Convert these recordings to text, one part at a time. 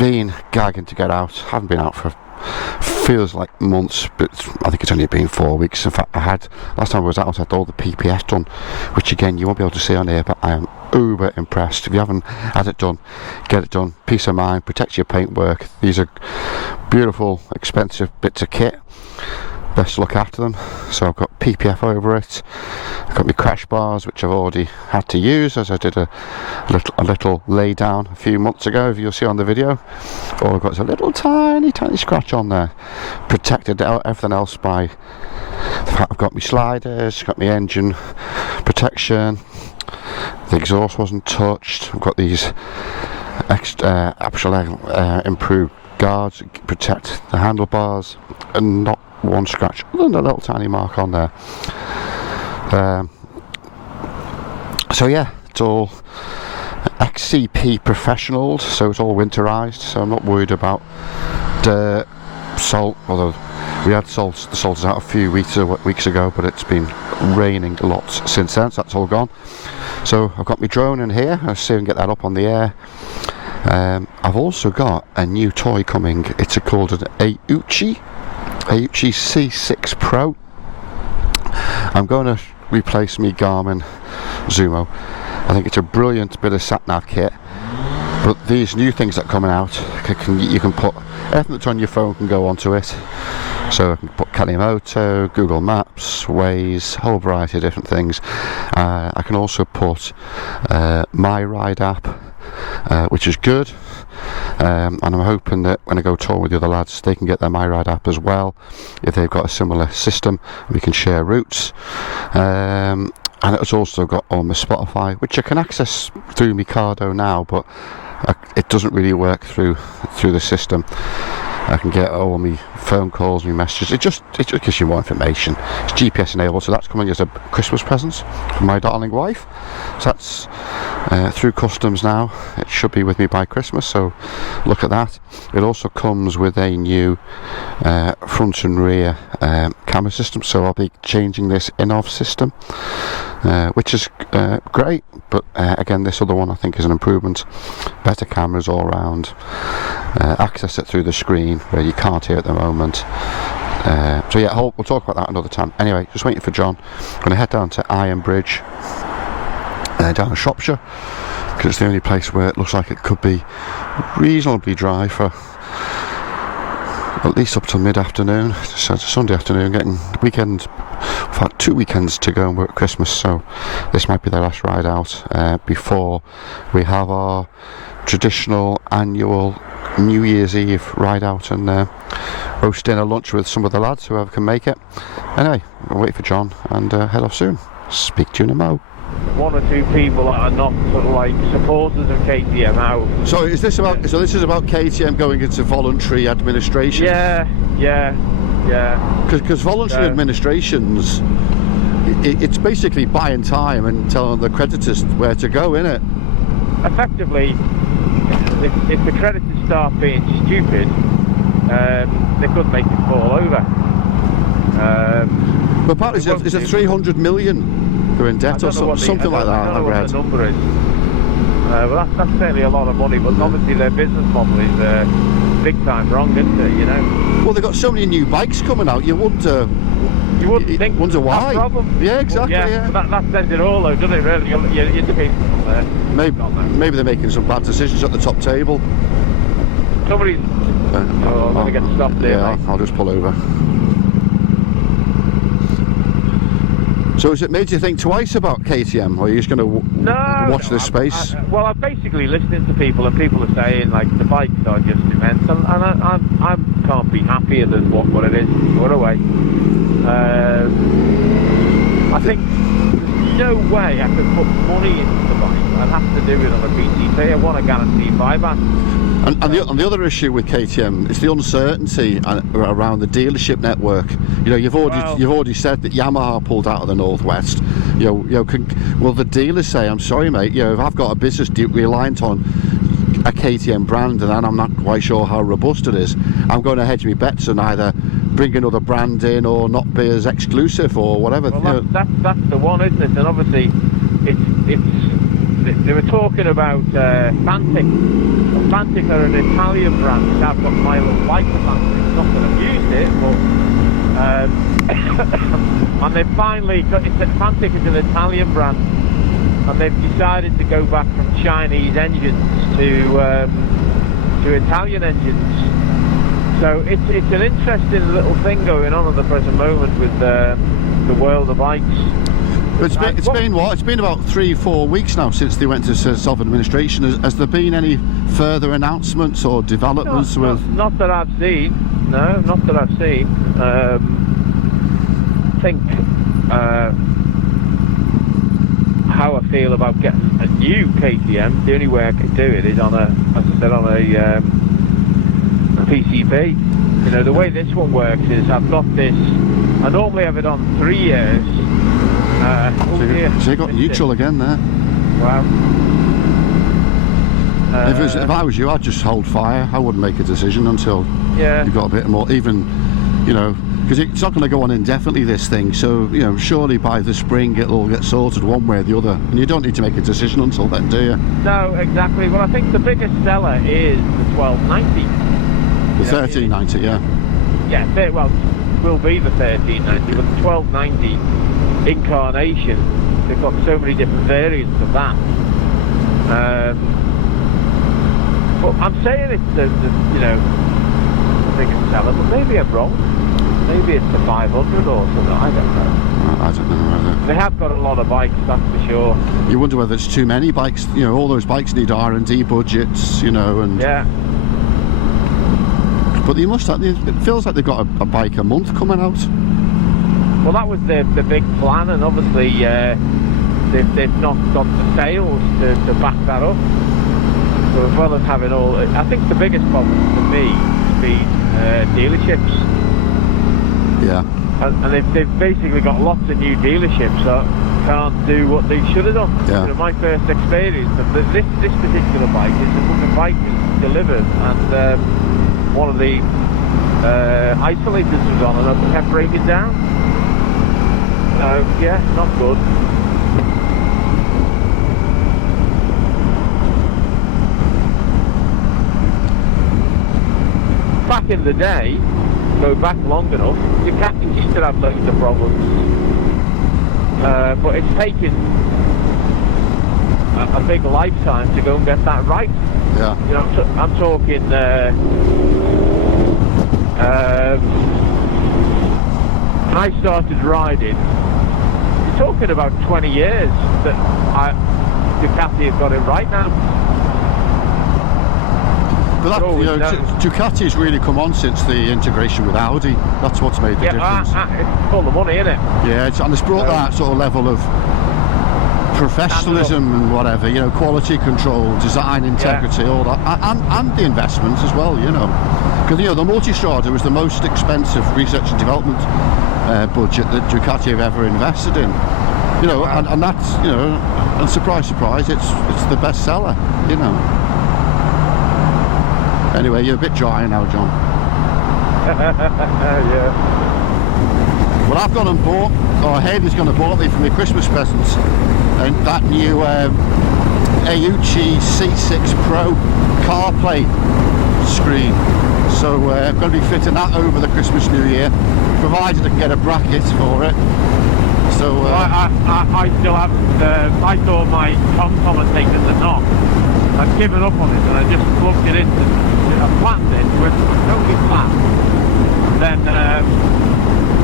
been gagging to get out. Haven't been out for feels like months, but I think it's only been 4 weeks. In fact, last time I was out, I had all the PPS done, which again you won't be able to see on here, but I am uber impressed. If you haven't had it done, get it done. Peace of mind, protects your paintwork. These are beautiful, expensive bits of kit. Best to look after them. So I've got PPF over it. I've got my crash bars, which I've already had to use, as I did a little lay down a few months ago, if you'll see on the video. All I've got is a little tiny scratch on there. Protected everything else by the fact I've got my sliders, got my engine protection. The exhaust wasn't touched. I've got these extra improved guards that protect the handlebars, and not one scratch other than a little tiny mark on there. So yeah, it's all XCP professionals, so it's all winterized, so I'm not worried about dirt, salt, although we had the salt out a few weeks ago, but it's been raining lots since then, so that's all gone. So I've got my drone in here. I'll see if I can get that up on the air. I've also got a new toy coming. It's called an Aoocci C6 Pro. I'm going to replace me Garmin Zumo. I think it's a brilliant bit of sat-nav kit, but these new things that are coming out, you can put everything that's on your phone can go onto it. So I can put KTM, Google Maps, Waze, a whole variety of different things. I can also put My Ride app, which is good. And I'm hoping that when I go tour with the other lads, they can get their My Ride app as well, if they've got a similar system. We can share routes. And it's also got all my Spotify, which I can access through Mikado now, but it doesn't really work through the system. I can get all my phone calls, my messages. It just gives you more information. It's GPS enabled, so that's coming as a Christmas present from my darling wife. So that's through customs now. It should be with me by Christmas, so look at that. It also comes with a new front and rear camera system, so I'll be changing this in-off system, which is great, but again, this other one I think is an improvement. Better cameras all around. Access it through the screen where you can't hear at the moment. So yeah, we'll talk about that another time. Anyway, just waiting for John. I'm going to head down to Iron Bridge, down in Shropshire, because it's the only place where it looks like it could be reasonably dry for at least up till mid-afternoon. So it's a Sunday afternoon, getting weekend. We've had 2 weekends to go and work Christmas, so this might be their last ride out before we have our traditional annual New Year's Eve ride out and roast dinner lunch with some of the lads, whoever can make it. Anyway, I'll wait for John and head off soon. Speak to you in a mo. One or two people that are not sort of like supporters of KTM out. So is this about? So this is about KTM going into voluntary administration? Yeah. Because voluntary administrations, it's basically buying time and telling the creditors where to go, isn't it? Effectively, if the creditors start being stupid, they could make it fall over. But apparently, is it 300 million they're in debt or something like that? I don't know what the number is. Well, that's certainly a lot of money, but obviously their business model is big time wrong, isn't it? You know. Well, they've got so many new bikes coming out. You wouldn't think. Wonder why? Problem. Yeah, exactly. Well, yeah. That says it all, though, doesn't it? Really, you're indicating from there. Maybe they're making some bad decisions at the top table. Somebody's. I'm going to get stopped there. Yeah, I'll just pull over. So has it made you think twice about KTM, or are you just going to watch this space? Well, I'm basically listening to people, and people are saying like the bikes are just immense, and I can't be happier than what it is. What away. I think there's no way I could put money into the bike. I'd have to do it on a PCP. I want a guaranteed buyback. And the other issue with KTM is the uncertainty around the dealership network. You know, you've already said that Yamaha pulled out of the Northwest. Will the dealers say, "I'm sorry, mate. You know, if I've got a business reliant on a KTM brand and I'm not quite sure how robust it is, I'm going to hedge my bets and either bring another brand in or not be as exclusive or whatever." Well, that's the one, isn't it? And obviously, it's they were talking about Fantic. Fantic are an Italian brand, which I've got my little bike for Fantic. Not that I've used it, but and they finally got it. Fantic is an Italian brand, and they've decided to go back from Chinese engines to Italian engines. So it's an interesting little thing going on at the present moment with the world of bikes. It's been what? It's been about 3-4 weeks now since they went to self-administration. Has there been any further announcements or developments Not that I've seen. No, not that I've seen. I think how I feel about getting a new KTM. The only way I can do it is on a PCP. You know, the way this one works is I've got this. I normally have it on 3 years. So you got neutral again there. Wow. If I was you, I'd just hold fire. I wouldn't make a decision until you've got a bit more. Even, you know, because it's not going to go on indefinitely, this thing. So, you know, surely by the spring it'll get sorted one way or the other, and you don't need to make a decision until then, do you? No, exactly. Well, I think the biggest seller is the 1290. The 1390, yeah. Yeah, well, will be the 1390, but the 1290 incarnation, they've got so many different variants of that. But I'm saying it's the biggest seller, but maybe I'm wrong. Maybe it's the 500 or something. I don't know. I don't know either. They have got a lot of bikes, that's for sure. You wonder whether it's too many bikes. You know, all those bikes need R&D budgets. You know, and yeah. But they must have. It feels like they've got a bike a month coming out. Well, that was the big plan, and obviously they've not got the sales to back that up. So as well as having all, I think the biggest problem for me has been dealerships. Yeah. And they've basically got lots of new dealerships that can't do what they should have done. Yeah. You know, my first experience of this particular bike is the bike was delivered, and one of the isolators was on, and it kept breaking down. So yeah, not good. Back in the day, go back long enough, Ducati used to have loads of problems, but it's taken a big lifetime to go and get that right. Yeah. You know, I'm talking. When I started riding, you're talking about 20 years that Ducati have got it right now. But that, you know, Ducati's really come on since the integration with Audi. That's what's made the difference. It's all the money, isn't it? Yeah, and it's brought that sort of level of professionalism and whatever, you know, quality control, design integrity, all that, and the investment as well, you know. Because, you know, the Multistrada was the most expensive research and development budget that Ducati have ever invested in. You know, and that's, you know, and surprise, surprise, it's the best seller, you know. Anyway, you're a bit dry now, John. Yeah. Well, I've gone and bought, or Haley's gone and bought me for my Christmas presents, and that new Aoocci C6 Pro CarPlay screen. So I'm going to be fitting that over the Christmas New Year, provided I can get a bracket for it. So I still haven't. I thought my TomTom had taken the knock. I've given up on it, and I just plugged it in. I planned it with totally flat. Then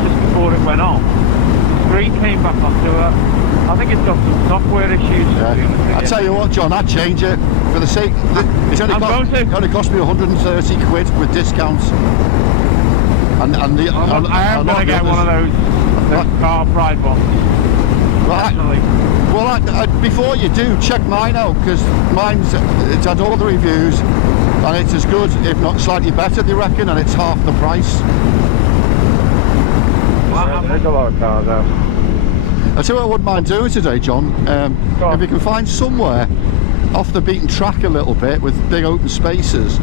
just before it went off, the screen came back onto it. I think it's got some software issues. I tell you what, John, I'd change it for the sake. It only cost me 130 quid with discounts. I am going to get one of those car pride ones. Well, before you do, check mine out, because it's had all the reviews, and it's as good, if not slightly better, they reckon, and it's half the price. There's a lot of cars out. I'll tell you what I wouldn't mind doing today, John. If we can find somewhere off the beaten track a little bit with big open spaces,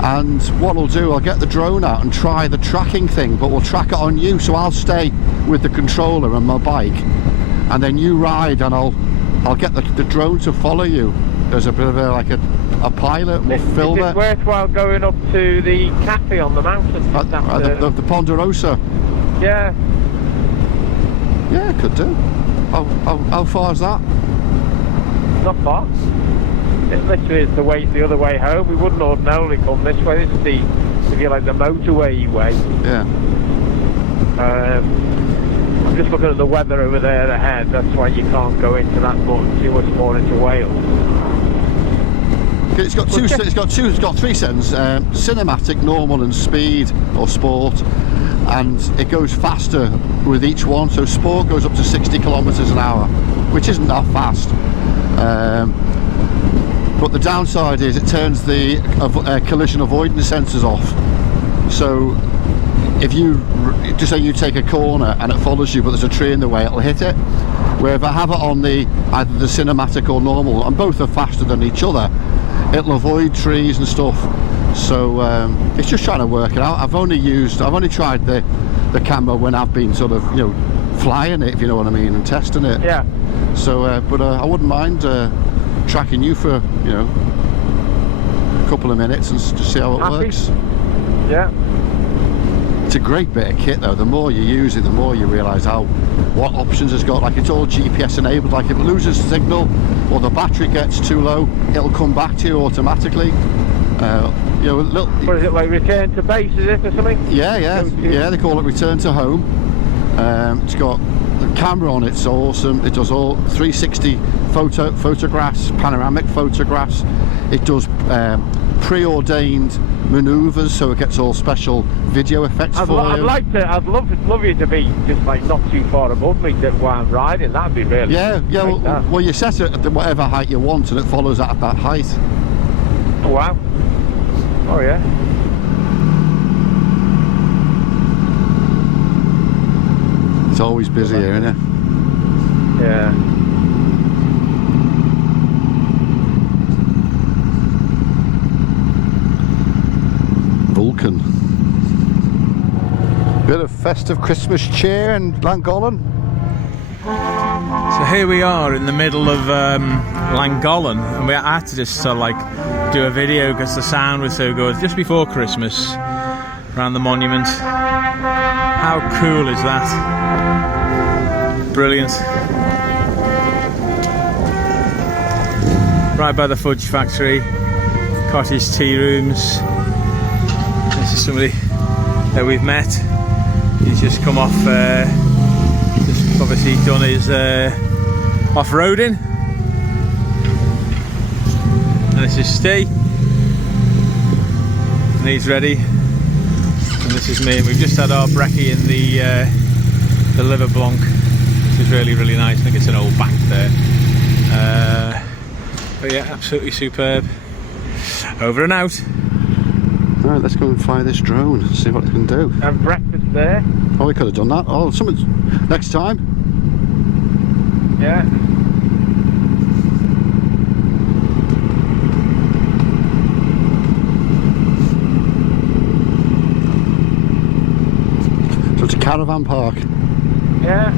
and what I'll do, I'll get the drone out and try the tracking thing, but we'll track it on you, so I'll stay with the controller and my bike, and then you ride, and I'll I'll get the drone to follow you. There's a bit of a pilot will film Is it worthwhile going up to the cafe on the mountain? The Ponderosa. Yeah. Yeah, could do. How far is that? Not far. It literally is the other way home. We wouldn't ordinarily come this way. This is the, if you like, the motorway way. Yeah. I'm just looking at the weather over there ahead. That's why you can't go into that much, too much more into Wales. It's got three settings: cinematic, normal, and speed or sport. And it goes faster with each one. So sport goes up to 60 kilometers an hour, which isn't that fast. But the downside is it turns the collision avoidance sensors off. So if you just say you take a corner and it follows you, but there's a tree in the way, it'll hit it. Where if I have it on either the cinematic or normal, and both are faster than each other, it'll avoid trees and stuff. So it's just trying to work it out. I've only tried the camera when I've been sort of, you know, flying it, if you know what I mean, and testing it. Yeah. So but I wouldn't mind tracking you for, you know, a couple of minutes and just see how it works. Yeah. It's a great bit of kit though. The more you use it, the more you realise what options it's got. Like, it's all GPS enabled. Like, if it loses signal or the battery gets too low, it'll come back to you automatically. You know, what is it, like return to base, is it, or something? Yeah, they call it return to home. It's got the camera on it, it's awesome. It does all 360 photographs, panoramic photographs. It does preordained manoeuvres, so it gets all special video effects for you. I'd love you to be just like not too far above me while I'm riding. That'd be really well, you set it at whatever height you want, and it follows at that height. Oh wow. Oh yeah. It's always busy here, isn't it? Yeah. Vulcan. Bit of festive Christmas cheer in Llangollen. So here we are in the middle of Llangollen, and we had to just sort of like do a video because the sound was so good just before Christmas around the monument. How cool is that? Brilliant. Right by the fudge factory, cottage tea rooms. This is somebody that we've met. He's just come off, just obviously done his off-roading. And this is Steve, and he's ready. And this is me, and we've just had our brekkie in the liver blanc, which is really, really nice. I think it's an old back there. But yeah, absolutely superb. Over and out. Right, let's go and fly this drone and see what it can do. And breakfast there. Oh, we could have done that. Oh, next time. Yeah. So it's a caravan park. Yeah.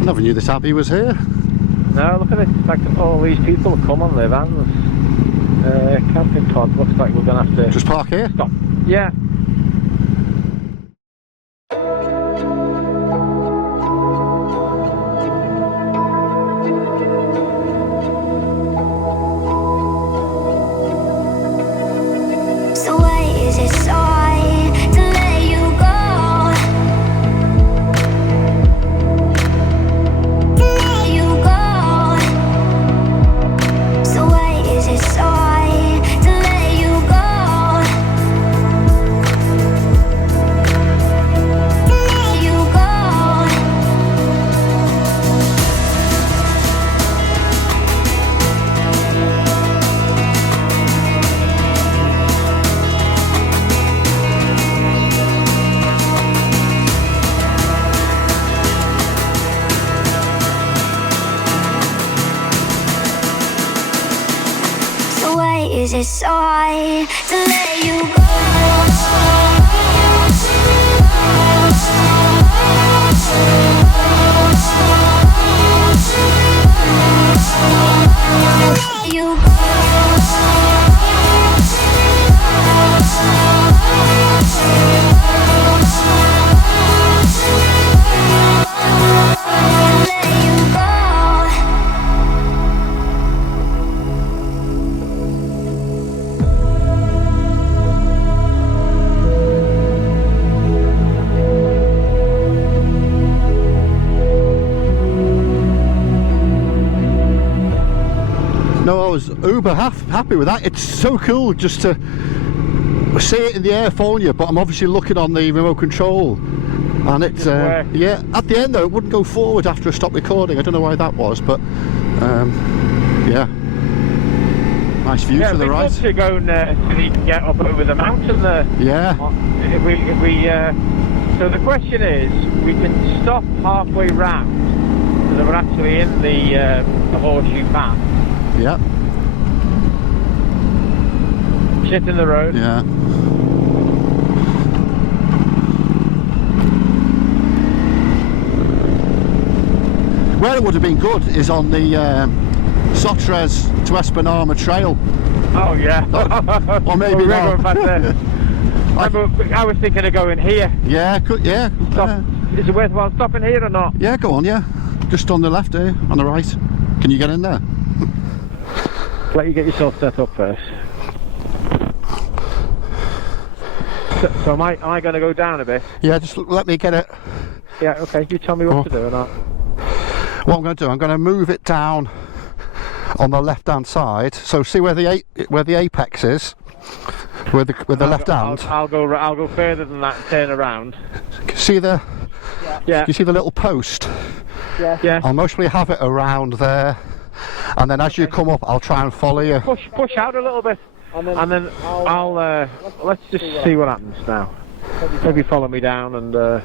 I never knew this abbey was here. No, look at it. It's like all these people have come on their vans. Camping pod. Looks like we're going to have to just park here. Stop. Yeah. So why is it so hard to let you go? To let you go. So why is it so hard to let you go? To let you go. So why is it so hard to let you go? You No, I was uber happy with that. It's so cool just to see it in the air phone you, but I'm obviously looking on the remote control, and it's yeah. At the end though, it wouldn't go forward after I stopped recording. I don't know why that was, but yeah, nice view to the right. To go and so you can get up over the mountain there. Yeah. If we so the question is, we can stop halfway round, so that we're actually in the horseshoe path. Yeah. Shit in the road. Yeah. Where it would have been good is on the Sotres to Espinarma trail. Oh yeah. Or maybe not. Back there. I was thinking of going here. Yeah, good. Yeah. Is it worthwhile stopping here or not? Yeah, go on. Yeah, just on the left here, on the right. Can you get in there? Let you get yourself set up first. So am I going to go down a bit? Yeah, just let me get it. Yeah, okay. You tell me what to do or not. What I'm going to do, I'm going to move it down on the left-hand side. So see where the apex is, with the left hand. I'll go further than that. And turn around. See the? Yeah. You see the little post? Yeah. Yeah. I'll mostly have it around there, and then as you come up, I'll try and follow you. Push out a little bit, and then I'll let's just see what happens now. Maybe follow me down and.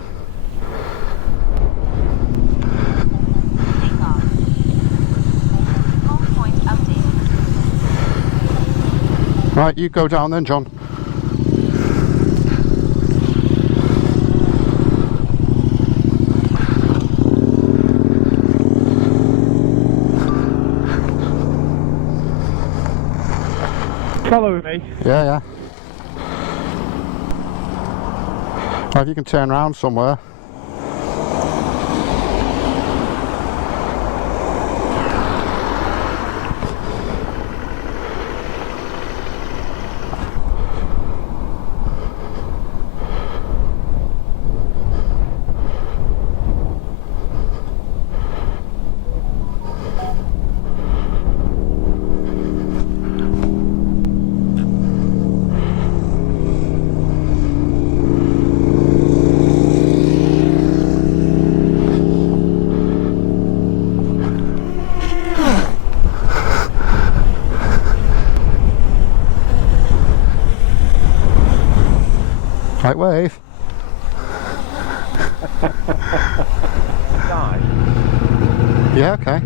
Right, you go down then, John. Follow me. Yeah, yeah. Well, if you can turn around somewhere. Right, wave. Yeah, okay.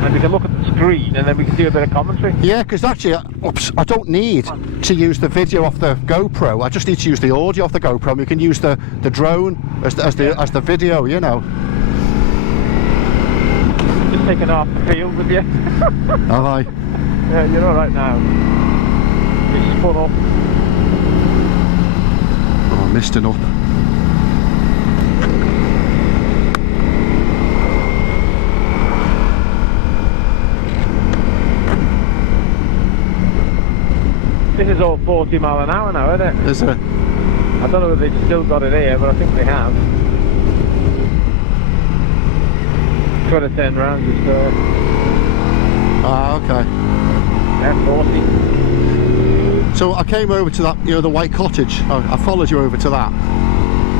And we can look at the screen and then we can do a bit of commentary. Yeah, because actually, I don't need to use the video off the GoPro. I just need to use the audio off the GoPro. We can use the drone as the video, you know. Just taking off the field with you. Have I? Yeah, you're all right now. You spun up. Oh, I missed enough. This is all 40 mile an hour now, isn't it? Is it? I don't know if they've still got it here, but I think they have. Trying to turn around just Ah, okay. Yeah, 40. So I came over to that, you know, the white cottage. I followed you over to that.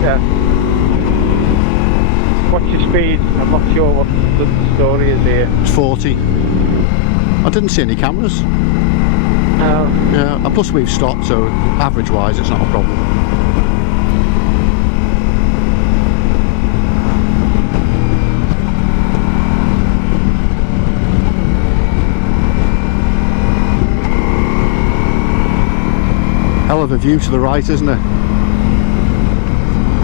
Yeah. What's your speed? I'm not sure what the story is here. It's 40. I didn't see any cameras. No. Yeah, and plus we've stopped, so average-wise, it's not a problem. Hell of a view to the right, isn't it?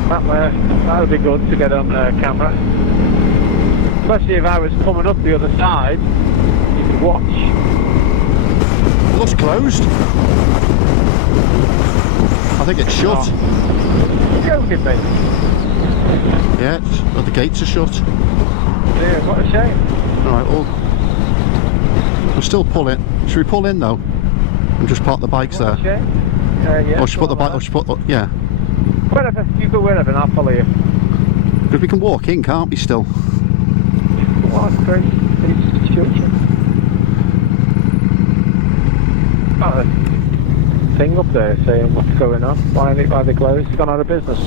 That would be good to get on camera. Especially if I was coming up the other side, you could watch. It looks closed. I think it's shut. You're joking me. Yeah, but the gates are shut. Yeah, what a shame. Alright, well, we'll still pull it. Should we pull in though? And just park the bikes What a there? shame. Yeah. Or should put the bike, or should put, yeah. Wherever, you go wherever and I'll follow you. Because we can walk in, can't we still? Oh, that's great. It's church. Oh, the thing up there saying what's going on. Why are they closed? It's gone out of business.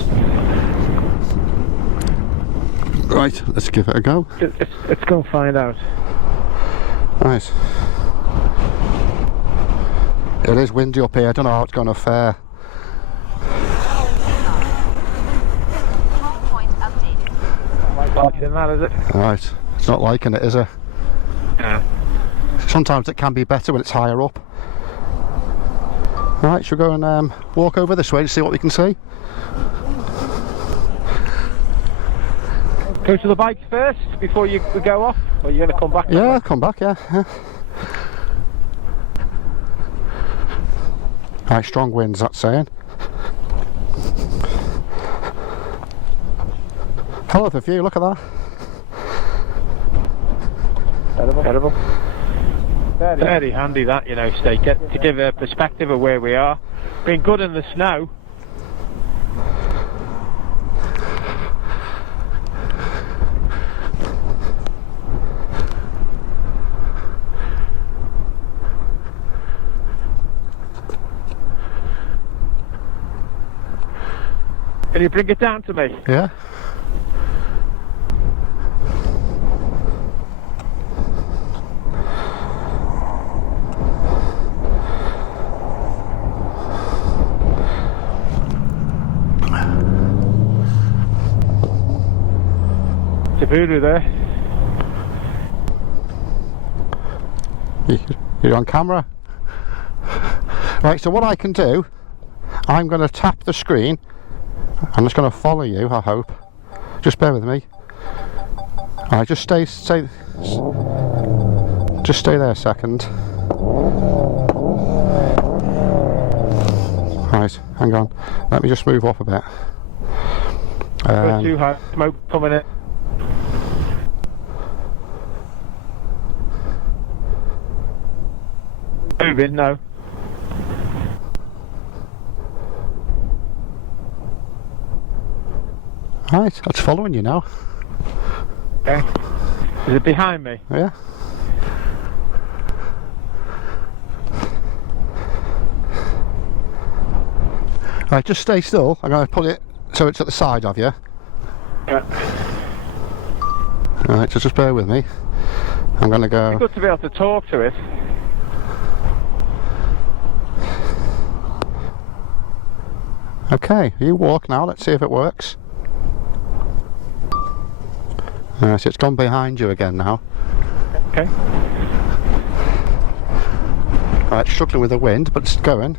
Right, let's give it a go. Let's go and find out. Right. It is windy up here, I don't know how it's going to fare. Liking that, is it? Right, it's not liking it, is it? Yeah. Sometimes it can be better when it's higher up. Right, should we go and walk over this way to see what we can see? Go to the bikes first before we go off? Or are you going to come back? Yeah, come back, yeah. Right, strong winds, that's saying. Hell of a view, look at that. Terrible. Very handy that, you know, Stake, to give a perspective of where we are. Been good in the snow. Can you bring it down to me? Yeah. Voodoo there. You're on camera. Right, so what I can do, I'm going to tap the screen. I'm just going to follow you, I hope. Just bear with me. Alright, just stay there a second. Right, hang on. Let me just move off a bit. Too high smoke coming in. Moving, no. Right, that's following you now. Okay. Is it behind me? Yeah. Right, just stay still. I'm going to put it so it's at the side of you. Yeah. Right, so just bear with me. I'm going to go. It's good to be able to talk to it. Okay, you walk now, let's see if it works. So it's gone behind you again now. Okay. Right, struggling with the wind, but it's going.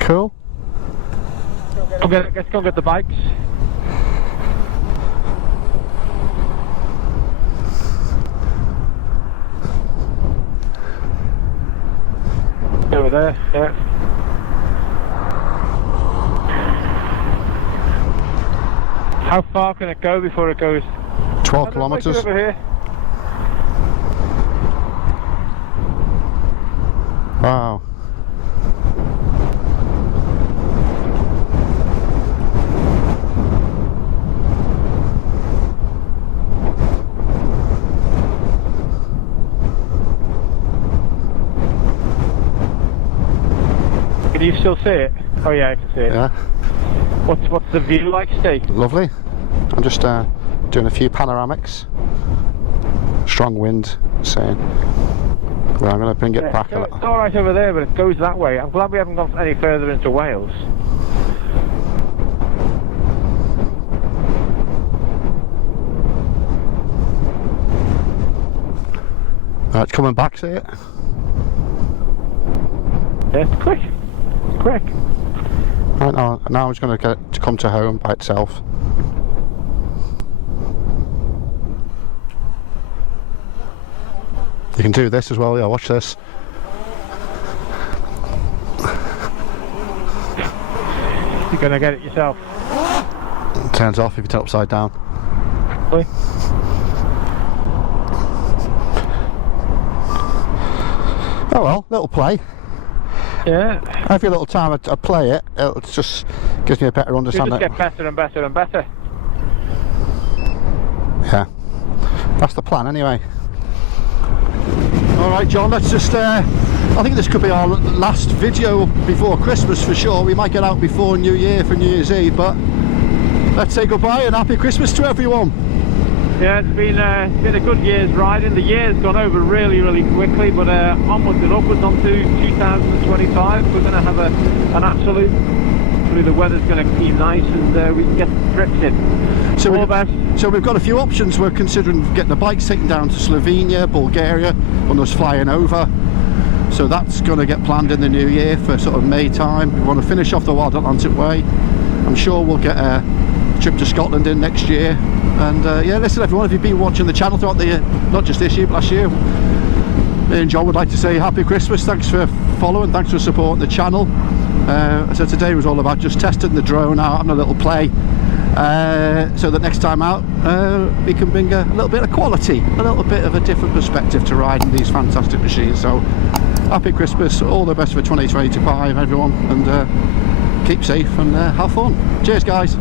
Cool. Let's go get the bikes. Over there, yeah. How far can it go before it goes? 12 kilometres. Over here. Wow. Can you still see it? Oh yeah, I can see it. Yeah. What's the view like, Steve? Lovely. I'm just doing a few panoramics. Strong wind, saying. Well, I'm going to bring it back a little. It's alright over there, but it goes that way. I'm glad we haven't gone any further into Wales. Right, it's coming back, see it? Yeah, it's quick. It's quick. Right, now it's going to get it to come to home by itself. You can do this as well, yeah, watch this. You're going to get it yourself. It turns off if you turn it upside down. Really? Oh well, little play. Yeah. Every little time I play it, it just gives me a better You understanding. just get better and better and better. Yeah, that's the plan anyway. Alright John, let's just, I think this could be our last video before Christmas for sure. We might get out before New Year for New Year's Eve, but let's say goodbye and happy Christmas to everyone. Yeah, it's been a good year's riding. The year's gone over really, really quickly, but onwards and upwards onto 2025. We're going to have an absolute. The weather's going to be nice, and we can get trips in. So we've got a few options. We're considering getting the bikes taken down to Slovenia, Bulgaria, and us flying over. So that's going to get planned in the new year for sort of May time. We want to finish off the Wild Atlantic Way. I'm sure we'll get a trip to Scotland in next year. And yeah, listen everyone, if you've been watching the channel throughout the year, not just this year but last year, me and John would like to say happy Christmas. Thanks for following, thanks for supporting the channel. So today was all about just testing the drone out, having a little play, so that next time out we can bring a little bit of quality, a little bit of a different perspective to riding these fantastic machines. So happy Christmas, all the best for 2025 everyone, and keep safe and have fun. Cheers guys.